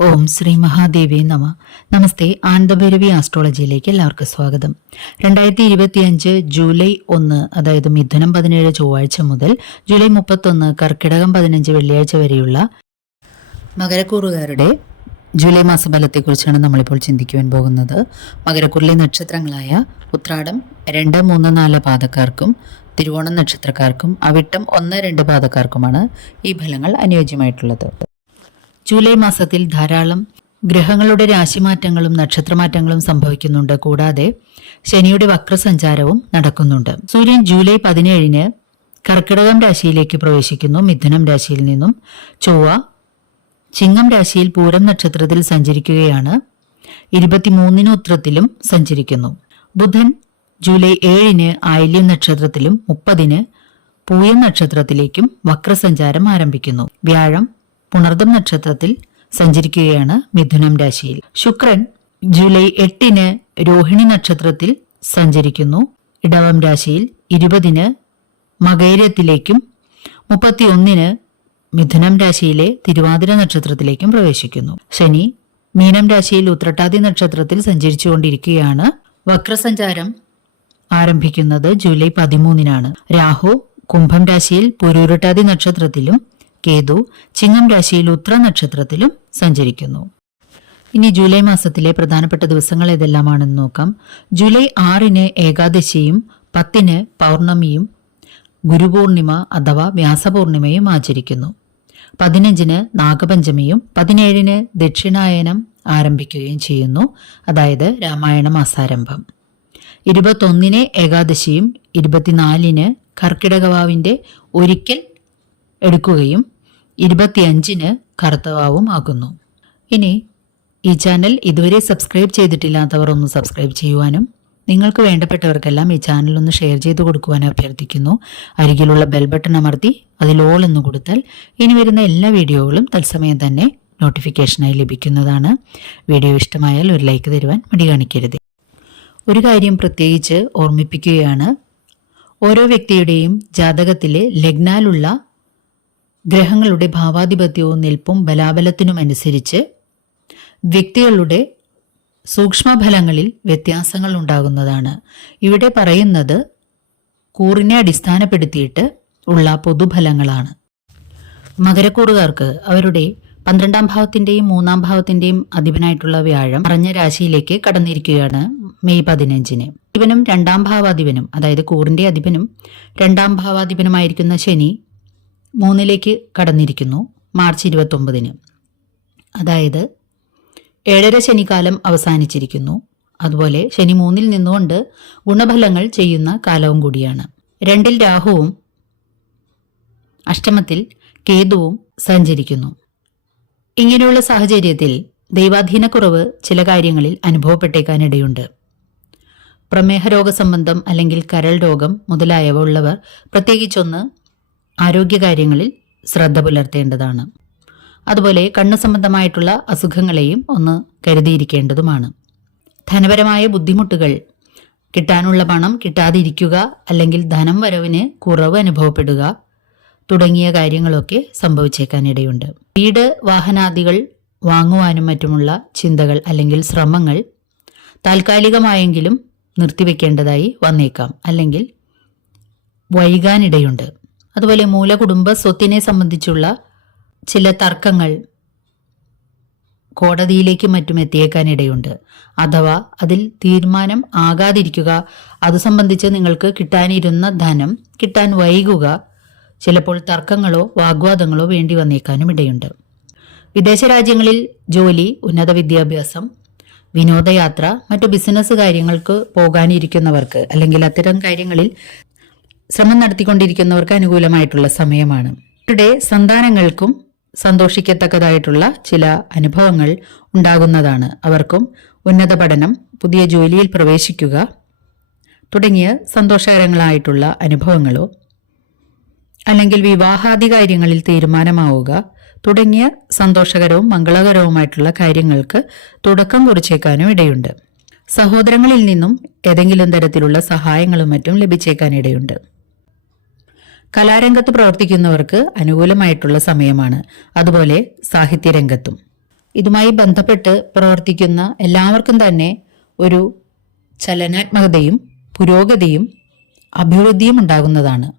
ഓം ശ്രീ മഹാദേവി നമ. നമസ്തേ ആനന്ദഭൈരവി ആസ്ട്രോളജിയിലേക്ക് എല്ലാവർക്കും സ്വാഗതം. രണ്ടായിരത്തി ഇരുപത്തിയഞ്ച് ജൂലൈ ഒന്ന് അതായത് മിഥുനം പതിനേഴ് ചൊവ്വാഴ്ച മുതൽ ജൂലൈ മുപ്പത്തൊന്ന് കർക്കിടകം പതിനഞ്ച് വെള്ളിയാഴ്ച വരെയുള്ള മകരക്കൂറുകാരുടെ ജൂലൈ മാസഫലത്തെക്കുറിച്ചാണ് നമ്മളിപ്പോൾ ചിന്തിക്കുവാൻ പോകുന്നത്. മകരക്കുറിലെ നക്ഷത്രങ്ങളായ ഉത്രാടം രണ്ട് മൂന്ന് നാല് പാതക്കാർക്കും തിരുവോണം നക്ഷത്രക്കാർക്കും അവിട്ടം ഒന്ന് രണ്ട് പാതക്കാർക്കുമാണ് ഈ ഫലങ്ങൾ അനുയോജ്യമായിട്ടുള്ളത്. ജൂലൈ മാസത്തിൽ ധാരാളം ഗ്രഹങ്ങളുടെ രാശിമാറ്റങ്ങളും നക്ഷത്രമാറ്റങ്ങളും സംഭവിക്കുന്നുണ്ട്. കൂടാതെ ശനിയുടെ വക്രസഞ്ചാരവും നടക്കുന്നുണ്ട്. സൂര്യൻ ജൂലൈ പതിനേഴിന് കർക്കിടകം രാശിയിലേക്ക് പ്രവേശിക്കുന്നു. മിഥുനം രാശിയിൽ നിന്നും ചൊവ്വ ചിങ്ങം രാശിയിൽ പൂരം നക്ഷത്രത്തിൽ സഞ്ചരിക്കുകയാണ്. ഇരുപത്തിമൂന്നിന് ഉത്രത്തിലും സഞ്ചരിക്കുന്നു. ബുധൻ ജൂലൈ ഏഴിന് ആയില്യം നക്ഷത്രത്തിലും മുപ്പതിന് പൂയം നക്ഷത്രത്തിലേക്കും വക്രസഞ്ചാരം ആരംഭിക്കുന്നു. വ്യാഴം പുണർദം നക്ഷത്രത്തിൽ സഞ്ചരിക്കുകയാണ് മിഥുനം രാശിയിൽ. ശുക്രൻ ജൂലൈ എട്ടിന് രോഹിണി നക്ഷത്രത്തിൽ സഞ്ചരിക്കുന്നു. ഇടവം രാശിയിൽ ഇരുപതിന് മകൈരത്തിലേക്കും മുപ്പത്തിയൊന്നിന് മിഥുനം രാശിയിലെ തിരുവാതിര നക്ഷത്രത്തിലേക്കും പ്രവേശിക്കുന്നു. ശനി മീനം രാശിയിൽ ഉത്രട്ടാതി നക്ഷത്രത്തിൽ സഞ്ചരിച്ചുകൊണ്ടിരിക്കുകയാണ്. വക്രസഞ്ചാരം ആരംഭിക്കുന്നത് ജൂലൈ പതിമൂന്നിനാണ്. രാഹു കുംഭം രാശിയിൽ പുരൂരട്ടാതി നക്ഷത്രത്തിലും കേതു ചിങ്ങം രാശിയിൽ ഉത്ര നക്ഷത്രത്തിലും സഞ്ചരിക്കുന്നു. ഇനി ജൂലൈ മാസത്തിലെ പ്രധാനപ്പെട്ട ദിവസങ്ങൾ ഏതെല്ലാമാണെന്ന് നോക്കാം. ജൂലൈ ആറിന് ഏകാദശിയും പത്തിന് പൗർണമിയും ഗുരുപൂർണിമ അഥവാ വ്യാസപൂർണിമയും ആചരിക്കുന്നു. പതിനഞ്ചിന് നാഗപഞ്ചമിയും പതിനേഴിന് ദക്ഷിണായനം ആരംഭിക്കുകയും ചെയ്യുന്നു. അതായത് രാമായണ മാസാരംഭം. ഇരുപത്തൊന്നിന് ഏകാദശിയും ഇരുപത്തിനാലിന് കർക്കിടകവാവിന്റെ ഒരിക്കൽ എടുക്കുകയും ഇരുപത്തിയഞ്ചിന് കർത്തവാവും ആകുന്നു. ഇനി ഈ ചാനൽ ഇതുവരെ സബ്സ്ക്രൈബ് ചെയ്തിട്ടില്ലാത്തവർ ഒന്ന് സബ്സ്ക്രൈബ് ചെയ്യുവാനും നിങ്ങൾക്ക് വേണ്ടപ്പെട്ടവർക്കെല്ലാം ഈ ചാനൽ ഒന്ന് ഷെയർ ചെയ്ത് കൊടുക്കുവാനും അഭ്യർത്ഥിക്കുന്നു. അരികിലുള്ള ബെൽ ബട്ടൺ അമർത്തി അതിൽ ഓൾ എന്ന് കൊടുത്താൽ ഇനി വരുന്ന എല്ലാ വീഡിയോകളും തത്സമയം തന്നെ നോട്ടിഫിക്കേഷനായി ലഭിക്കുന്നതാണ്. വീഡിയോ ഇഷ്ടമായാൽ ഒരു ലൈക്ക് തരുവാൻ മടി കാണിക്കരുത്. ഒരു കാര്യം പ്രത്യേകിച്ച് ഓർമ്മിപ്പിക്കുകയാണ്. ഓരോ വ്യക്തിയുടെയും ജാതകത്തിലെ ലഗ്നാലുള്ള ഗ്രഹങ്ങളുടെ ഭാവാധിപത്യവും നിൽപ്പും ബലാബലത്തിനുമനുസരിച്ച് വ്യക്തികളുടെ സൂക്ഷ്മഫലങ്ങളിൽ വ്യത്യാസങ്ങൾ ഉണ്ടാകുന്നതാണ്. ഇവിടെ പറയുന്നത് കൂറിനെ അടിസ്ഥാനപ്പെടുത്തിയിട്ട് ഉള്ള പൊതുഫലങ്ങളാണ്. മകരക്കൂറുകാർക്ക് അവരുടെ പന്ത്രണ്ടാം ഭാവത്തിന്റെയും മൂന്നാം ഭാവത്തിന്റെയും അധിപനായിട്ടുള്ള വ്യാഴം പറഞ്ഞ രാശിയിലേക്ക് കടന്നിരിക്കുകയാണ് മെയ് പതിനഞ്ചിന്. ഇവനും രണ്ടാം ഭാവാധിപനും അതായത് കൂറിന്റെ അധിപനും രണ്ടാം ഭാവാധിപനുമായിരിക്കുന്ന ശനി മൂന്നിലേക്ക് കടന്നിരിക്കുന്നു. മാർച്ച് ഇരുപത്തൊമ്പതിന്. അതായത് ഏഴര ശനിക്കാലം അവസാനിച്ചിരിക്കുന്നു. അതുപോലെ ശനി മൂന്നിൽ നിന്നുകൊണ്ട് ഗുണഫലങ്ങൾ ചെയ്യുന്ന കാലവും കൂടിയാണ്. രണ്ടിൽ രാഹുവും അഷ്ടമത്തിൽ കേതുവും സഞ്ചരിക്കുന്നു. ഇങ്ങനെയുള്ള സാഹചര്യത്തിൽ ദൈവാധീനക്കുറവ് ചില കാര്യങ്ങളിൽ അനുഭവപ്പെട്ടേക്കാനിടയുണ്ട്. പ്രമേഹ രോഗ സംബന്ധം അല്ലെങ്കിൽ കരൾ രോഗം മുതലായവ ഉള്ളവർ പ്രത്യേകിച്ചൊന്ന് ആരോഗ്യകാര്യങ്ങളിൽ ശ്രദ്ധ പുലർത്തേണ്ടതാണ്. അതുപോലെ കണ്ണു സംബന്ധമായിട്ടുള്ള അസുഖങ്ങളെയും ഒന്ന് കരുതിയിരിക്കേണ്ടതുമാണ്. ധനപരമായ ബുദ്ധിമുട്ടുകൾ കിട്ടാനുള്ള പണം കിട്ടാതിരിക്കുക അല്ലെങ്കിൽ ധനം വരവിന് കുറവ് അനുഭവപ്പെടുക തുടങ്ങിയ കാര്യങ്ങളൊക്കെ സംഭവിച്ചേക്കാനിടയുണ്ട്. വീട് വാഹനാദികൾ വാങ്ങുവാനും മറ്റുമുള്ള ചിന്തകൾ അല്ലെങ്കിൽ ശ്രമങ്ങൾ താൽക്കാലികമായെങ്കിലും നിർത്തിവെക്കേണ്ടതായി വന്നേക്കാം അല്ലെങ്കിൽ വൈകാനിടയുണ്ട്. അതുപോലെ മൂലകുടുംബ സ്വത്തിനെ സംബന്ധിച്ചുള്ള ചില തർക്കങ്ങൾ കോടതിയിലേക്ക് മറ്റും എത്തിയേക്കാനിടയുണ്ട്. അഥവാ അതിൽ തീരുമാനം ആകാതിരിക്കുക അത് സംബന്ധിച്ച് നിങ്ങൾക്ക് കിട്ടാനിരുന്ന ധനം കിട്ടാൻ വൈകുക ചിലപ്പോൾ തർക്കങ്ങളോ വാഗ്വാദങ്ങളോ വേണ്ടി വന്നേക്കാനും ഇടയുണ്ട്. വിദേശ രാജ്യങ്ങളിൽ ജോലി ഉന്നത വിദ്യാഭ്യാസം വിനോദയാത്ര മറ്റു ബിസിനസ് കാര്യങ്ങൾക്ക് പോകാനിരിക്കുന്നവർക്ക് അല്ലെങ്കിൽ അത്തരം കാര്യങ്ങളിൽ ശ്രമം നടത്തിക്കൊണ്ടിരിക്കുന്നവർക്ക് അനുകൂലമായിട്ടുള്ള സമയമാണ്. ഇവരുടെ സന്താനങ്ങൾക്കും സന്തോഷിക്കത്തക്കതായിട്ടുള്ള ചില അനുഭവങ്ങൾ ഉണ്ടാകുന്നതാണ്. അവർക്കും ഉന്നത പഠനം പുതിയ ജോലിയിൽ പ്രവേശിക്കുക തുടങ്ങിയ സന്തോഷകരങ്ങളായിട്ടുള്ള അനുഭവങ്ങളോ അല്ലെങ്കിൽ വിവാഹാദി കാര്യങ്ങളിൽ തീരുമാനമാവുക തുടങ്ങിയ സന്തോഷകരവും മംഗളകരവുമായിട്ടുള്ള കാര്യങ്ങൾക്ക് തുടക്കം കുറിച്ചേക്കാനും ഇടയുണ്ട്. സഹോദരങ്ങളിൽ നിന്നും ഏതെങ്കിലും തരത്തിലുള്ള സഹായങ്ങളും മറ്റും ലഭിച്ചേക്കാനിടയുണ്ട്. കലാരംഗത്ത് പ്രവർത്തിക്കുന്നവർക്ക് അനുകൂലമായിട്ടുള്ള സമയമാണ്. അതുപോലെ സാഹിത്യരംഗത്തും. ഇതുമായി ബന്ധപ്പെട്ട് പ്രവർത്തിക്കുന്ന എല്ലാവർക്കും തന്നെ ഒരു ചലനാത്മകതയും പുരോഗതിയും അഭിവൃദ്ധിയും ഉണ്ടാകുന്നതാണ്.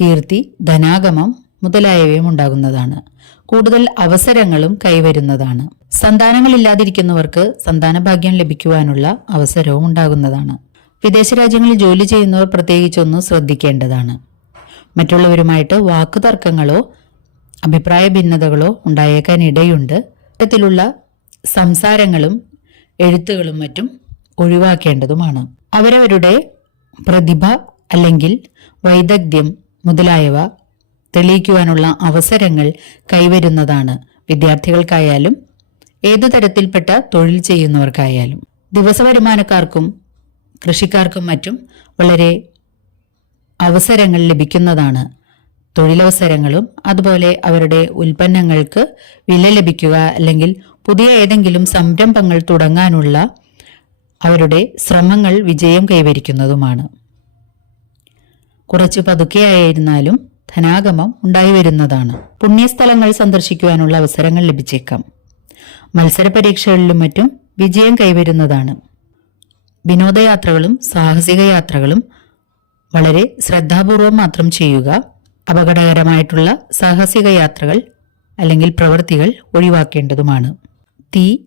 കീർത്തി ധനാഗമം മുതലായവയും ഉണ്ടാകുന്നതാണ്. കൂടുതൽ അവസരങ്ങളും കൈവരുന്നതാണ്. സന്താനങ്ങളില്ലാതിരിക്കുന്നവർക്ക് സന്താനഭാഗ്യം ലഭിക്കുവാനുള്ള അവസരവും ഉണ്ടാകുന്നതാണ്. വിദേശ രാജ്യങ്ങളിൽ ജോലി ചെയ്യുന്നവർ പ്രത്യേകിച്ചൊന്ന് ശ്രദ്ധിക്കേണ്ടതാണ്. മറ്റുള്ളവരുമായിട്ട് വാക്കുതർക്കങ്ങളോ അഭിപ്രായ ഭിന്നതകളോ ഉണ്ടായേക്കാൻ ഇടയുണ്ട് ഇത്തരത്തിലുള്ള സംസാരങ്ങളും എഴുത്തുകളും മറ്റും ഒഴിവാക്കേണ്ടതുമാണ്. അവരവരുടെ പ്രതിഭ അല്ലെങ്കിൽ വൈദഗ്ധ്യം മുതലായവ തെളിയിക്കുവാനുള്ള അവസരങ്ങൾ കൈവരുന്നതാണ് വിദ്യാർത്ഥികൾക്കായാലും ഏതു തരത്തിൽപ്പെട്ട തൊഴിൽ ചെയ്യുന്നവർക്കായാലും. ദിവസവരുമാനക്കാർക്കും കൃഷിക്കാർക്കും മറ്റും വളരെ അവസരങ്ങൾ ലഭിക്കുന്നതാണ്. തൊഴിലവസരങ്ങളും അതുപോലെ അവരുടെ ഉൽപ്പന്നങ്ങൾക്ക് വില ലഭിക്കുക അല്ലെങ്കിൽ പുതിയ ഏതെങ്കിലും സംരംഭങ്ങൾ തുടങ്ങാനുള്ള അവരുടെ ശ്രമങ്ങൾ വിജയം കൈവരിക്കുന്നതുമാണ്. കുറച്ച് പതുക്കെയായിരുന്നാലും ധനാഗമം ഉണ്ടായി വരുന്നതാണ്. പുണ്യസ്ഥലങ്ങൾ സന്ദർശിക്കുവാനുള്ള അവസരങ്ങൾ ലഭിച്ചേക്കാം. മത്സര പരീക്ഷകളിലും മറ്റും വിജയം കൈവരുന്നതാണ്. വിനോദയാത്രകളും സാഹസിക യാത്രകളും വളരെ ശ്രദ്ധാപൂർവം മാത്രം ചെയ്യുക. അപകടകരമായിട്ടുള്ള സാഹസിക യാത്രകൾ അല്ലെങ്കിൽ പ്രവൃത്തികൾ ഒഴിവാക്കേണ്ടതുമാണ്. തീ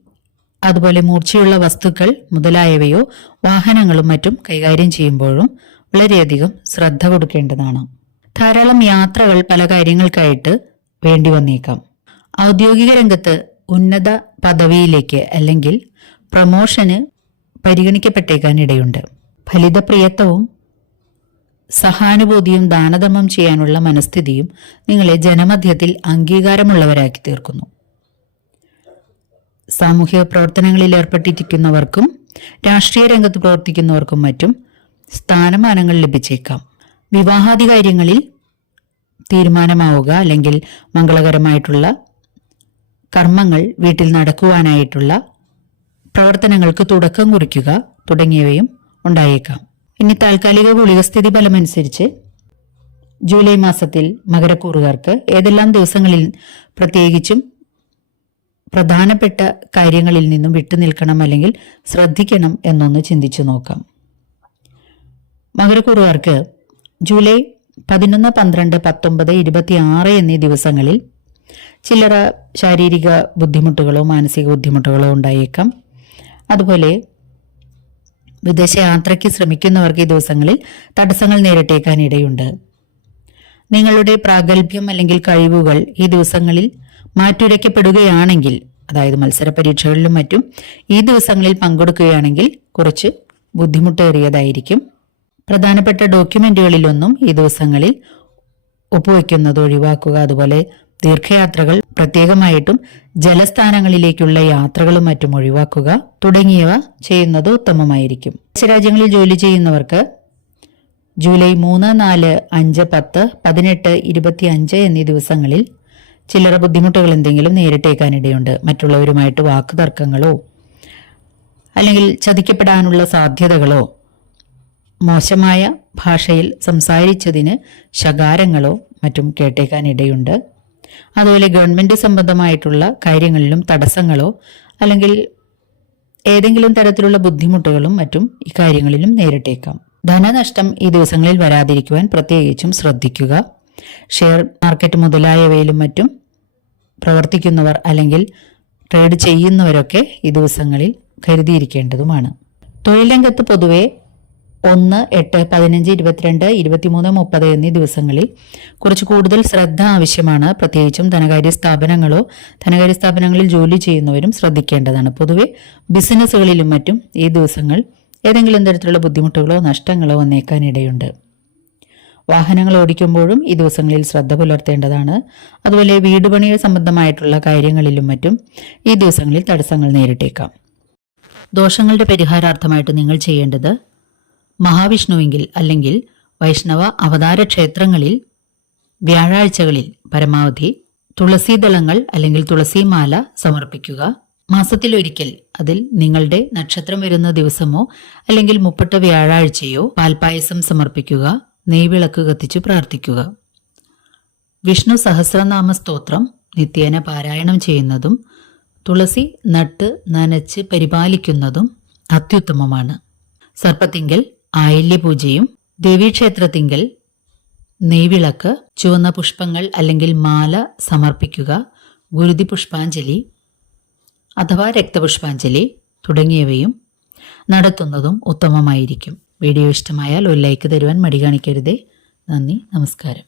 അതുപോലെ മൂർച്ചയുള്ള വസ്തുക്കൾ മുതലായവയോ വാഹനങ്ങളും മറ്റും കൈകാര്യം ചെയ്യുമ്പോഴും വളരെയധികം ശ്രദ്ധ കൊടുക്കേണ്ടതാണ്. ധാരാളം യാത്രകൾ പല കാര്യങ്ങൾക്കായിട്ട് വേണ്ടി വന്നേക്കാം. ഔദ്യോഗിക രംഗത്ത് ഉന്നത പദവിയിലേക്ക് അല്ലെങ്കിൽ പ്രമോഷന് പരിഗണിക്കപ്പെട്ടേക്കാൻ ഇടയുണ്ട് ഫലിതപ്രിയത്വവും സഹാനുഭൂതിയും ദാനധർമ്മം ചെയ്യാനുള്ള മനസ്ഥിതിയും നിങ്ങളെ ജനമധ്യത്തിൽ അംഗീകാരമുള്ളവരാക്കി തീർക്കുന്നു സാമൂഹിക പ്രവർത്തനങ്ങളിൽ ഏർപ്പെട്ടിരിക്കുന്നവർക്കും രാഷ്ട്രീയ രംഗത്ത് പ്രവർത്തിക്കുന്നവർക്കും മറ്റും സ്ഥാനമാനങ്ങൾ ലഭിച്ചേക്കാം. വിവാഹാദി കാര്യങ്ങളിൽ തീരുമാനമാവുക അല്ലെങ്കിൽ മംഗളകരമായിട്ടുള്ള കർമ്മങ്ങൾ വീട്ടിൽ നടക്കുവാനായിട്ടുള്ള പ്രവർത്തനങ്ങൾക്ക് തുടക്കം കുറിക്കുക തുടങ്ങിയവയും ഉണ്ടായേക്കാം. ഇനി താൽക്കാലിക ഗുളികസ്ഥിതി ഫലമനുസരിച്ച് ജൂലൈ മാസത്തിൽ മകരക്കൂറുകാർക്ക് ഏതെല്ലാം ദിവസങ്ങളിൽ പ്രത്യേകിച്ചും പ്രധാനപ്പെട്ട കാര്യങ്ങളിൽ നിന്നും വിട്ടുനിൽക്കണം അല്ലെങ്കിൽ ശ്രദ്ധിക്കണം എന്നൊന്ന് ചിന്തിച്ചു നോക്കാം. മകരക്കൂറുകാർക്ക് ജൂലൈ പതിനൊന്ന് പന്ത്രണ്ട് പത്തൊമ്പത് ഇരുപത്തി ആറ് എന്നീ ദിവസങ്ങളിൽ ചില്ലറ ശാരീരിക ബുദ്ധിമുട്ടുകളോ മാനസിക ബുദ്ധിമുട്ടുകളോ ഉണ്ടായേക്കാം. അതുപോലെ വിദേശ യാത്രയ്ക്ക് ശ്രമിക്കുന്നവർക്ക് ഈ ദിവസങ്ങളിൽ തടസ്സങ്ങൾ നേരിട്ടേക്കാൻ ഇടയുണ്ട് നിങ്ങളുടെ പ്രാഗൽഭ്യം അല്ലെങ്കിൽ കഴിവുകൾ ഈ ദിവസങ്ങളിൽ മാറ്റുരയ്ക്കപ്പെടുകയാണെങ്കിൽ അതായത് മത്സര പരീക്ഷകളിലും മറ്റും ഈ ദിവസങ്ങളിൽ പങ്കെടുക്കുകയാണെങ്കിൽ കുറച്ച് ബുദ്ധിമുട്ടേറിയതായിരിക്കും. പ്രധാനപ്പെട്ട ഡോക്യുമെന്റുകളിലൊന്നും ഈ ദിവസങ്ങളിൽ ഒപ്പുവെക്കുന്നത് ഒഴിവാക്കുക അതുപോലെ ദീർഘയാത്രകൾ പ്രത്യേകമായിട്ടും ജലസ്ഥാനങ്ങളിലേക്കുള്ള യാത്രകളും മറ്റും ഒഴിവാക്കുക തുടങ്ങിയവ ചെയ്യുന്നത് ഉത്തമമായിരിക്കും. രാജ്യങ്ങളിൽ ജോലി ചെയ്യുന്നവർക്ക് ജൂലൈ മൂന്ന് നാല് അഞ്ച് പത്ത് പതിനെട്ട് ഇരുപത്തി അഞ്ച് എന്നീ ദിവസങ്ങളിൽ ചില്ലറ ബുദ്ധിമുട്ടുകൾ എന്തെങ്കിലും നേരിട്ടേക്കാനിടയുണ്ട്. മറ്റുള്ളവരുമായിട്ട് വാക്കുതർക്കങ്ങളോ അല്ലെങ്കിൽ ചതിക്കപ്പെടാനുള്ള സാധ്യതകളോ മോശമായ ഭാഷയിൽ സംസാരിച്ചതിന് ശകാരങ്ങളോ മറ്റും കേട്ടേക്കാനിടയുണ്ട്. അതുപോലെ ഗവൺമെന്റ് സംബന്ധമായിട്ടുള്ള കാര്യങ്ങളിലും തടസ്സങ്ങളോ അല്ലെങ്കിൽ ഏതെങ്കിലും തരത്തിലുള്ള ബുദ്ധിമുട്ടുകളും മറ്റും ഇക്കാര്യങ്ങളിലും നേരിട്ടേക്കാം. ധനനഷ്ടം ഈ ദിവസങ്ങളിൽ വരാതിരിക്കുവാൻ പ്രത്യേകിച്ചും ശ്രദ്ധിക്കുക. ഷെയർ മാർക്കറ്റ് മുതലായവയിലും മറ്റും പ്രവർത്തിക്കുന്നവർ അല്ലെങ്കിൽ ട്രേഡ് ചെയ്യുന്നവരൊക്കെ ഈ ദിവസങ്ങളിൽ കരുതിയിരിക്കേണ്ടതുമാണ്. തൊഴിൽ രംഗത്ത് പൊതുവെ ഒന്ന് എട്ട് പതിനഞ്ച് ഇരുപത്തിരണ്ട് ഇരുപത്തിമൂന്ന് മുപ്പത് എന്നീ ദിവസങ്ങളിൽ കുറച്ച് കൂടുതൽ ശ്രദ്ധ ആവശ്യമാണ്. പ്രത്യേകിച്ചും ധനകാര്യ സ്ഥാപനങ്ങളോ ധനകാര്യ സ്ഥാപനങ്ങളിൽ ജോലി ചെയ്യുന്നവരും ശ്രദ്ധിക്കേണ്ടതാണ്. പൊതുവെ ബിസിനസ്സുകളിലും മറ്റും ഈ ദിവസങ്ങൾ ഏതെങ്കിലും തരത്തിലുള്ള ബുദ്ധിമുട്ടുകളോ നഷ്ടങ്ങളോ വന്നേക്കാനിടയുണ്ട്. വാഹനങ്ങൾ ഓടിക്കുമ്പോഴും ഈ ദിവസങ്ങളിൽ ശ്രദ്ധ പുലർത്തേണ്ടതാണ്. അതുപോലെ വീട് സംബന്ധമായിട്ടുള്ള കാര്യങ്ങളിലും മറ്റും ഈ ദിവസങ്ങളിൽ തടസ്സങ്ങൾ നേരിട്ടേക്കാം. ദോഷങ്ങളുടെ പരിഹാരാർത്ഥമായിട്ട് നിങ്ങൾ ചെയ്യേണ്ടത് മഹാവിഷ്ണുവെങ്കിൽ അല്ലെങ്കിൽ വൈഷ്ണവ അവതാര ക്ഷേത്രങ്ങളിൽ വ്യാഴാഴ്ചകളിൽ പരമാവധി തുളസീദളങ്ങൾ അല്ലെങ്കിൽ തുളസിമാല സമർപ്പിക്കുക. മാസത്തിലൊരിക്കൽ അതിൽ നിങ്ങളുടെ നക്ഷത്രം വരുന്ന ദിവസമോ അല്ലെങ്കിൽ മുപ്പട്ട വ്യാഴാഴ്ചയോ പാൽപായസം സമർപ്പിക്കുക നെയ്വിളക്ക് കത്തിച്ചു പ്രാർത്ഥിക്കുക. വിഷ്ണു സഹസ്രനാമ സ്തോത്രം നിത്യേന പാരായണം ചെയ്യുന്നതും തുളസി നട്ട് നനച്ച് പരിപാലിക്കുന്നതും അത്യുത്തമമാണ്. സർപ്പത്തിങ്കൽ ആയില്യപൂജയും ദേവീക്ഷേത്രത്തിങ്കൽ നെയ്വിളക്ക് ചുവന്ന പുഷ്പങ്ങൾ അല്ലെങ്കിൽ മാല സമർപ്പിക്കുക ഗുരുതി പുഷ്പാഞ്ജലി അഥവാ രക്തപുഷ്പാഞ്ജലി തുടങ്ങിയവയും നടത്തുന്നതും ഉത്തമമായിരിക്കും. വീഡിയോ ഇഷ്ടമായാൽ ഒരു ലൈക്ക് തരുവാൻ മടി കാണിക്കരുതേ. നന്ദി നമസ്കാരം.